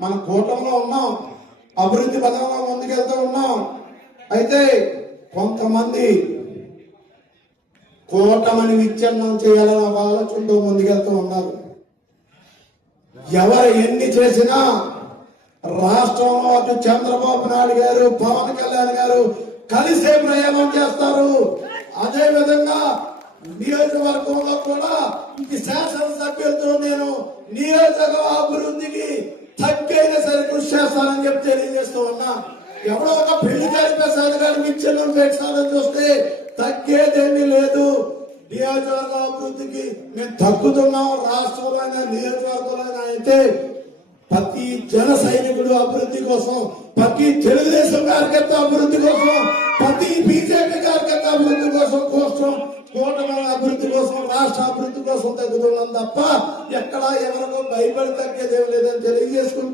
మన కూటమిలో ఉన్నాం, అభివృద్ధి పదంలో ముందుకెళ్తూ ఉన్నాం. అయితే కొంతమంది కూటమిని విచ్ఛిన్నం చేయాలని ఒక ఆలోచనతో ముందుకెళ్తూ ఉన్నారు. ఎవరు ఎన్ని చేసినా రాష్ట్రంలో అటు చంద్రబాబు నాయుడు గారు, పవన్ కళ్యాణ్ గారు కలిసే ప్రయాణం చేస్తారు. అదే విధంగా నియోజకవర్గంలో కూడా ఈ శాసనసభ్యులతో నేను నియోజకవర్గ అభివృద్ధికి తగ్గైన సరే కృషి చేస్తానని చెప్పి తెలియజేస్తూ ఉన్నా. ఎవడో ఒక పెళ్లి జరిపేసారి గారు విచ్ఛిన్నం చేస్తారని చూస్తే తగ్గేదేమీ లేదు. నియోజకవర్గ అభివృద్ధికి మేము తగ్గుతున్నాం. రాష్ట్రంలో అయినా నియోజకవర్గంలో అయినా అయితే ప్రతి జన సైనికుడు అభివృద్ధి కోసం, ప్రతి తెలుగుదేశం కార్యకర్త అభివృద్ధి కోసం, ప్రతి బీజేపీ కార్యకర్త అభివృద్ధి కోసం కూటమి అభివృద్ధి కోసం, రాష్ట్ర అభివృద్ధి కోసం తగ్గుతున్నాం తప్ప ఎక్కడా ఎవరికో భయపడి తగ్గేదేం లేదని తెలియజేసుకుంటూ